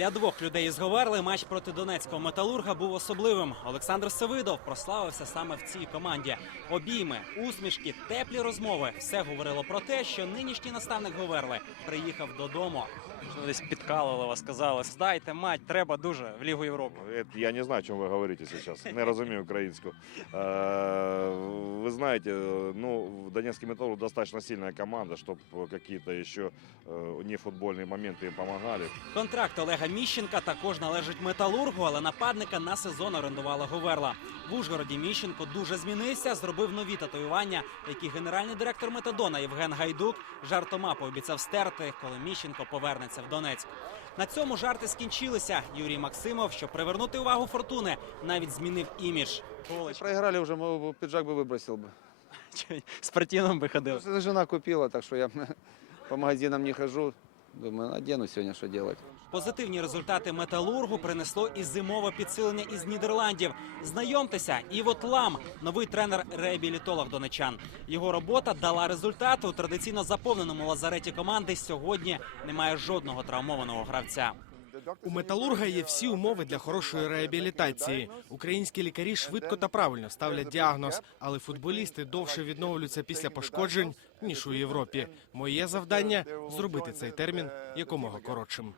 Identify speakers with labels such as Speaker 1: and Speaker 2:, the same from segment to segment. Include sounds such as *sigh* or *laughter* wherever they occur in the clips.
Speaker 1: Для двох людей із Говерли матч проти донецького металурга був особливим. Олександр Севидов прославився саме в цій команді. Обійми, усмішки, теплі розмови все говорило про те, що нинішній наставник Говерли приїхав додому. Що десь підкалували вас, сказали, здайте мать, треба дуже в Лігу Європи.
Speaker 2: Я не знаю, чем вы говорите сейчас. Не разумею украинскую Э, Вы знаете, ну, Донецкий металлург достаточно сильная команда, чтобы какие-то еще э, нефутбольные моменты им помогали.
Speaker 1: Контракт Олега Міщенка також належить металургу, але нападника на сезон орендувала Говерла. В Ужгороді Міщенко дуже змінився, зробив нові татуювання, які генеральний директор Метадона Євген Гайдук жартома пообіцяв стерти, коли Міщенко повернеться в Донецьк. На цьому жарти скінчилися. Юрій Максимов, щоб привернути увагу фортуни, навіть змінив імідж.
Speaker 3: Проиграли уже, мой бы пиджак бы выбросил бы.
Speaker 1: З партійном би ходив.
Speaker 3: Это жена купила, так что я *laughs* по магазинам не хожу. Думаю, надену сегодня, что делать.
Speaker 1: Позитивні результати металургу принесло і зимове підсилення із Нідерландів. Знайомтеся, Івот Лам, новий тренер-реабілітолог донечан. Його робота дала результати у традиційно заповненому лазареті команди. Сьогодні немає жодного травмованого гравця.
Speaker 4: У металурга є всі умови для хорошої реабілітації. Українські лікарі швидко та правильно ставлять діагноз, але футболісти довше відновлюються після пошкоджень ніж у Європі. Моє завдання зробити цей термін якомога коротшим.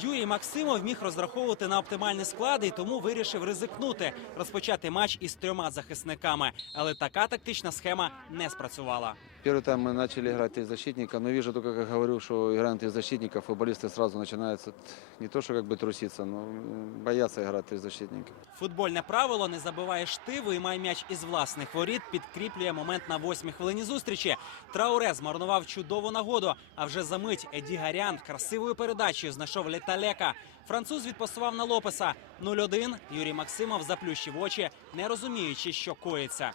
Speaker 1: Юрій Максимов міг розраховувати на оптимальний склад і тому вирішив ризикнути розпочати матч із трьома захисниками. Але така тактична схема не спрацювала.
Speaker 3: Первый тайм мы начали играть три защитника, но вижу только, как говорю, что играем три защитника, футболисты сразу начинают не то, что как бы труситься, но м, боятся играть три защитника.
Speaker 1: Футбольне правило не забиває штиву і має м'яч із власних воріт. Підкріплює момент на восьмій хвилині зустрічі. Трауре змарнував чудову нагоду. А вже за мить Еді Гарян красивою передачею знайшов літалека. Француз відпасував на Лопеса 0-1. Юрій Максимов заплющив очі, не розуміючи, що коїться.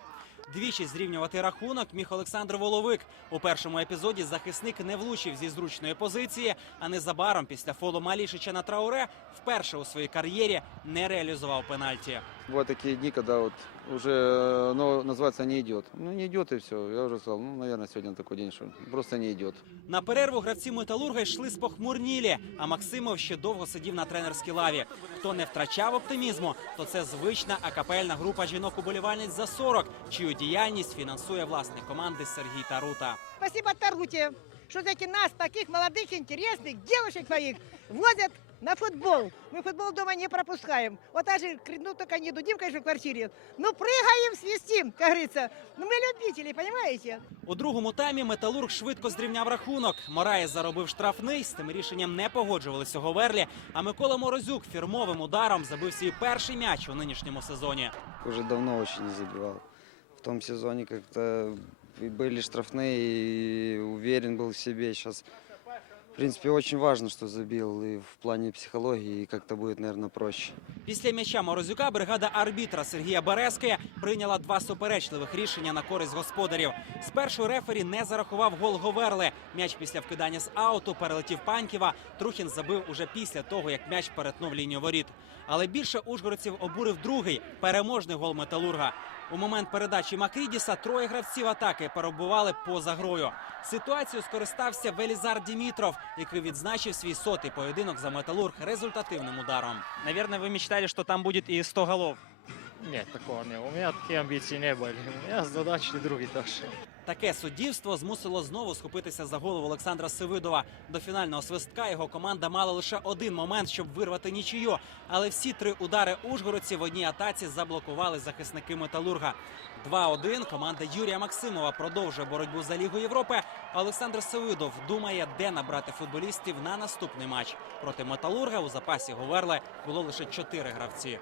Speaker 1: Двічі зрівнювати рахунок міг Олександр Воловик. У першому епізоді захисник не влучив зі зручної позиції, а незабаром після фолу Малішича на Трауре вперше у своїй кар'єрі не реалізував пенальті.
Speaker 3: Бывают такие дни, когда вот уже э, оно называется не идет. Ну не идет и все. Я уже сказал, ну, наверное, сегодня такой день, что просто не идет.
Speaker 1: На перерву гравці металурга йшли спохмурнілі, а Максимов ще довго сидів на тренерській лаві. Хто не втрачав оптимізму, то це звична акапельна група жінок-уболівальниць за 40, чию діяльність фінансує власник команди Сергій Тарута.
Speaker 5: Спасибо Таруте, что таки нас, таких молодых, интересных девушек моих, возят на футбол. Мы футбол дома не пропускаем. Вот даже, ну только не дудим, конечно, в квартире. Ну прыгаем, свистим, как говорится. Ну мы любители, понимаете?
Speaker 1: У другому таймі металург швидко зрівняв рахунок. Мораєс заробив штрафний. З тим рішенням не погоджувалися у Говерлі. А Микола Морозюк фірмовим ударом забив свій перший м'яч у нинішньому сезоні.
Speaker 6: Уже давно очень не забивал. В том сезоне как-то и были штрафные, и уверен был в себе. Сейчас, в принципе, очень важно, что забил и в плане психологии, и как-то будет, наверное, проще.
Speaker 1: Після м'яча Морозюка бригада арбітра Сергія Березки прийняла два суперечливих рішення на користь господарів. Спершу рефері не зарахував гол Говерли. М'яч після вкидання з ауту перелетів Паньківа. Трухін забив уже після того, як м'яч перетнув лінію воріт. Але більше ужгородців обурив другий переможний гол металурга. У момент передачі Макрідіса троє гравців атаки перебували поза грою. Ситуацію скористався Велізар Дімітров, який відзначив свій сотий поєдинок за металург результативним ударом. Навірно, ви мечтали, що там буде і 100 голов.
Speaker 7: Нет, такого не. У меня такие амбиции не были. У меня задачи другие что.
Speaker 1: Таке суддівство змусило знову схопитися за голову Олександра Сивидова. До фінального свистка його команда мала лише один момент, щоб вирвати нічию. Але всі три удари ужгородців в одній атаці заблокували захисники металурга. 2-1 команда Юрія Максимова продовжує боротьбу за Лігу Європи. Олександр Сивидов думає, де набрати футболістів на наступний матч. Проти металурга у запасі Говерли було лише чотири гравці.